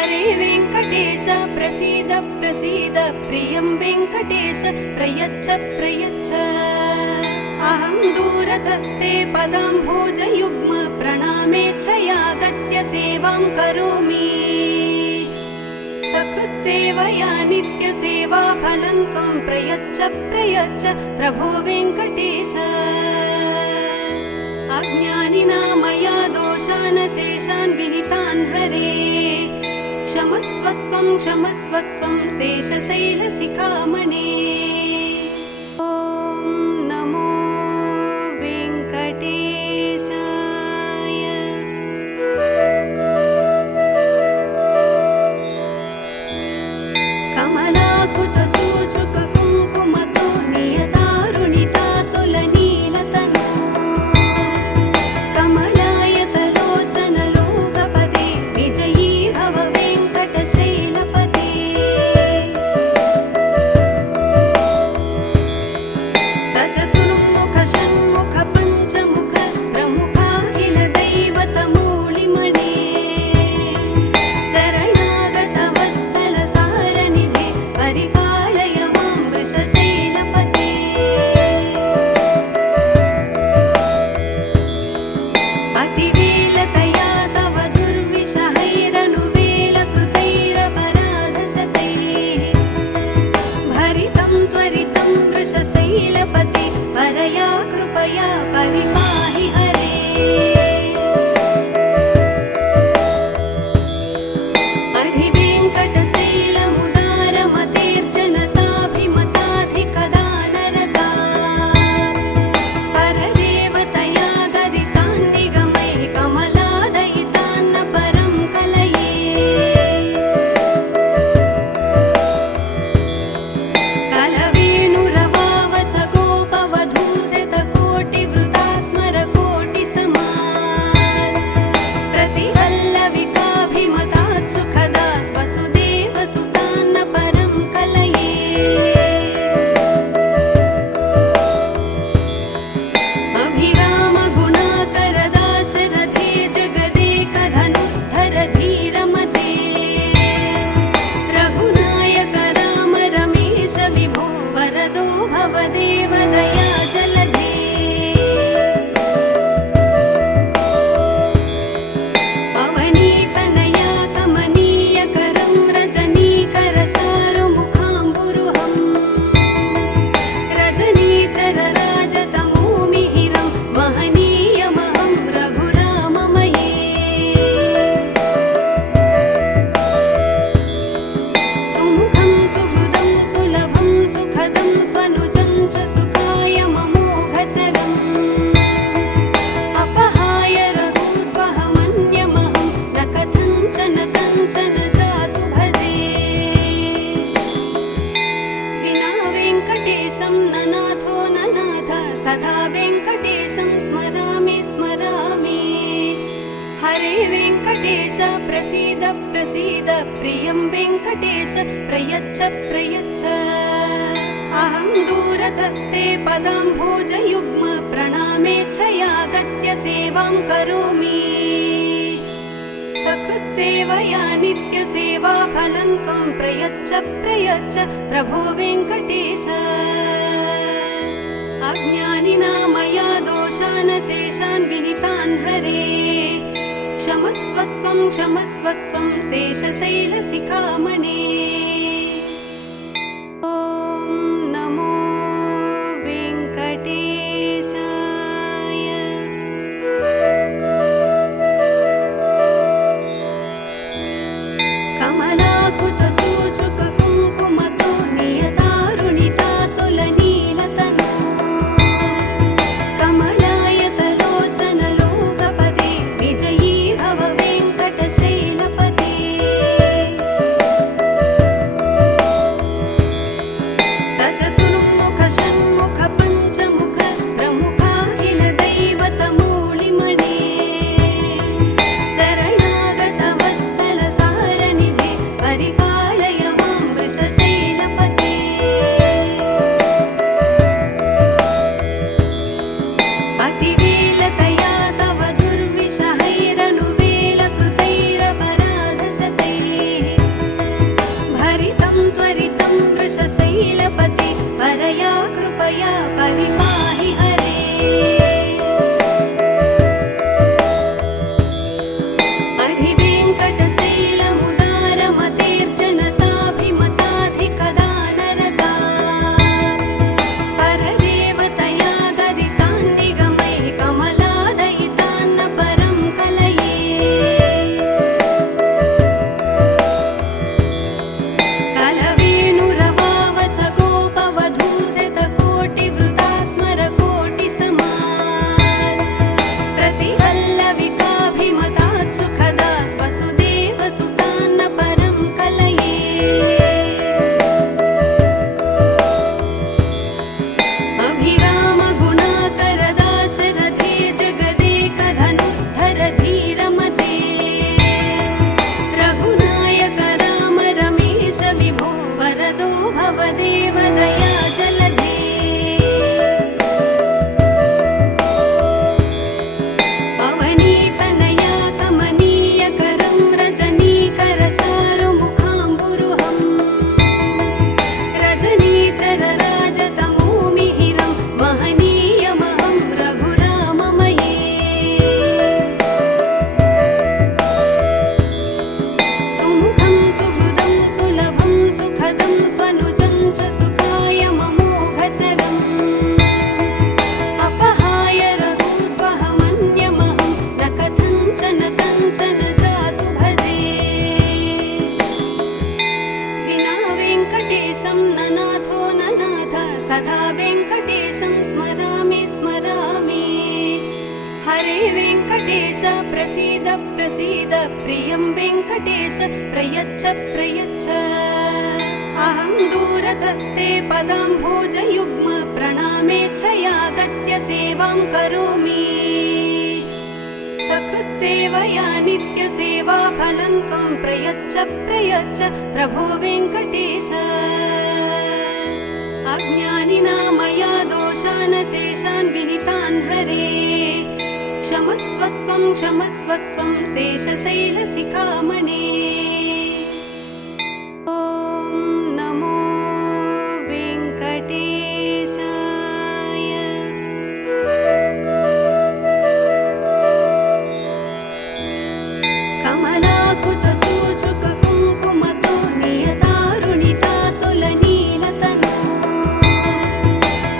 हरे वेङ्कटेश प्रसीद प्रसीद प्रियं वेङ्कटेश प्रयच्छ प्रयच्छ अहं दूरतस्ते पदाम्भोजयुग्म प्रणामेच्छयागत्य सेवां करोमि सकृत्सेवया नित्यसेवा फलं त्वं प्रयच्छ प्रयच्छ प्रभो वेङ्कटेश अज्ञानिना मया दोषान् शेषान् विहितान् हरे क्षमस्वत्वं क्षमस्वत्वं शेषशैलशिखामणे ॐ नमो वेङ्कटेशाय कमलाकुचूचुककुङ्कुमतो नियतारुणितातुलनीलतनु कमलायतलोचनलोकपदे विजयी भव वेङ्कटशैलपते सचतुर्मुख षण्मुख पञ्चमुख प्रमुखाखिल दैवतमूलिमणे शरणागत वत्सल सारनिधे परिपालय मां वृषशैलपते अतिवेलतया तव दुर्विषहैरनुवेलकृतैरपराधशतैः भरितं त्वरितं वृषशैलपते परया कृपया परिपाहि हरे अधिवेङ्कटशैलमुदारमतेर्जनताभिमताधिकदानरता परदेवतया गदितान्निगमैः कमलादयितान्न परं कलये कलवेणुरवावसगोपवधूशतकोटिवृतात् स्मरकोटिसमात् प्रतिवल्लविकाभिमतात् सुखदात् वसुदेवसुतान्न परं कलये अभिरामगुणाकरदाशरथे जगदेकधनुद्धर धीरमते रघुनायक राम रमेश विभो वरदो भवदेव दया जलधे अवनीतनया कमनीयकरं रजनीकरचारुमुखाम्बुरुहं रजनीचरराजतमोमिहिरं महनीयमहं रघुराममये सुमुखं सुहृदं सुलभं सुखदं स्वनुजं च सुखाय ममोघसरम् अपहाय रघुत्वहमन्यमहं न कथञ्चन कञ्चन जातु भजे विना वेङ्कटेशं न नाथो न नाथ सदा वेङ्कटेशं स्मरामि स्मरामि हरे वेङ्कटेश प्रसीद प्रसीद प्रियं वेङ्कटेश प्रयच्छ प्रयच्छ अहं दूरतस्ते पदाम्भोजयुग्म प्रणामेच्छयागत्य सेवां करोमि सकृत्सेवया नित्यसेवा फलं त्वं प्रयच्छ प्रयच्छ प्रभो वेङ्कटेश अज्ञानिना मया दोषान् शेषान् विहितान् हरे क्षमस्वत्वं क्षमस्वत्वं शेषशैलशिखामणे ॐ नमो वेङ्कटेशाय कमलाकुचूचुककुङ्कुमतो नियतारुणितातुलनीलतनु कमलायतलोचनलोकपदे विजयी भव वेङ्कटशैलपते प्रसीद प्रसीद प्रियं वेङ्कटेश प्रयच्छ प्रयच्छ अहं दूरतस्ते पदाम्भोजयुग्म प्रणामेच्छयागत्य सेवां करोमि सकृत्सेवया नित्यसेवाफलं त्वं प्रयच्छ प्रयच्छ प्रभो वेङ्कटेश अज्ञानिना मया दोषान् शेषान् विहितान् हरे क्षमस्वत्वं क्षमस्वत्वं शेषशैलशिखामणे ॐ नमो वेङ्कटेशाय कमलाकुचूचुककुङ्कुमतो नियतारुणितातुलनीलतनो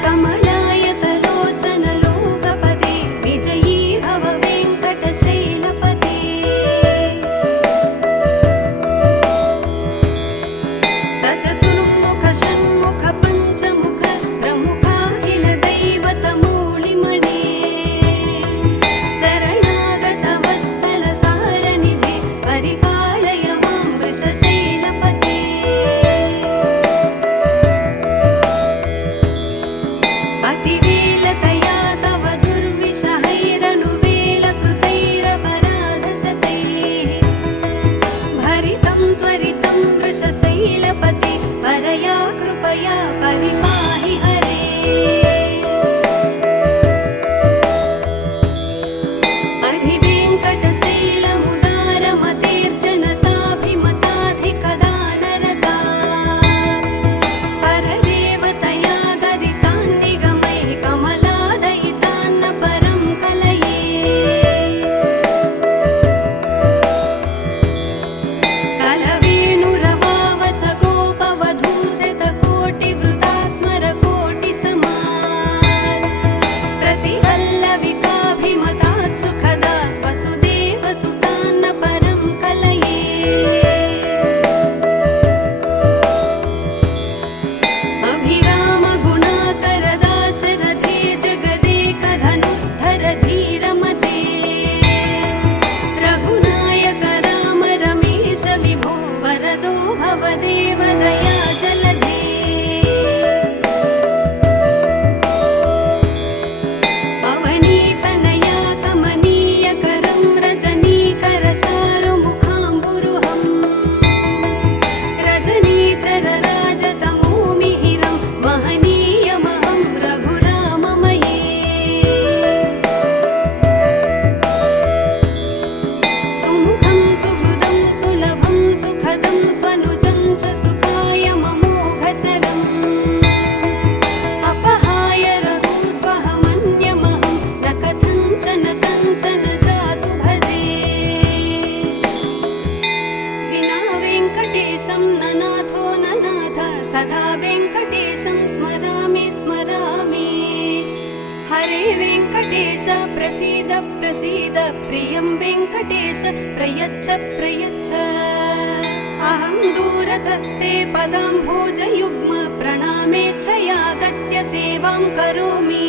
कमलायतलोचनलोकपदे विजयी भव वेङ्कटशैलपते सचतुर्मुख षण्मुख पञ्चमुख प्रमुखाखिल दैवतमूलिमणे शरणागत वत्सल सारनिधे परिपालय मां वृषशैलपते अतिवेलतया तव दुर्विषहैरनुवेलकृतैरपराधशतैः भरितं त्वरितं वृषशैलपते परया कृपया परिपाहि हरे अधिवेङ्कटशैलमुदारमतेर्जनताभिमताधिकदानरता परदेवतया गदितान् निगमैः कमलादयितान्न परं कलये कलवेणुरवावसगोपवधूशतकोटिवृतात् स्मरकोटिसमात् प्रतिवल्लविकाभिमतात् सुखदात् वसुदेवसुतान्न परं कलये अभिरामगुणाकरदाशरथे जगदेकधनुद्धर धीरमते रघुनायक राम रमेश विभो वरदो भवदेव दया जलधे अवनीतनया कमनीयकरं रजनीकरचारुमुखाम्बुरुहं रजनीचरराजतमोमिहिरं महनीयमहं रघुराममये सुमुखं सुहृदं सुलभं सुखदं स्वनुजं च सुखाय ममोघसरम् अपहाय रघूद्वहमन्यमहं न कथञ्चन कञ्चन जातु भजे विना वेङ्कटेशं न नाथो न नाथ सदा वेङ्कटेशं स्मरामि स्मरामि हरे वेङ्कटेश प्रसीद प्रसीद प्रियं वेङ्कटेश प्रयच्छ प्रयच्छ अहं दूरतस्ते पदाम्भोजयुग्म प्रणामेच्छयागत्य सेवां करोमि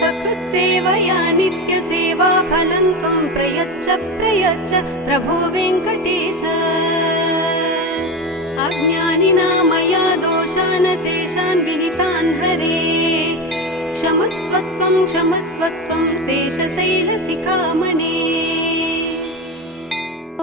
सकृत्सेवया नित्यसेवाफलं त्वं प्रयच्छ प्रयच्छ प्रभो वेङ्कटेश अज्ञानिना मया दोषान् शेषान् विहितान् हरे क्षमस्वत्वं क्षमस्वत्वं शेषशैलशिखामणे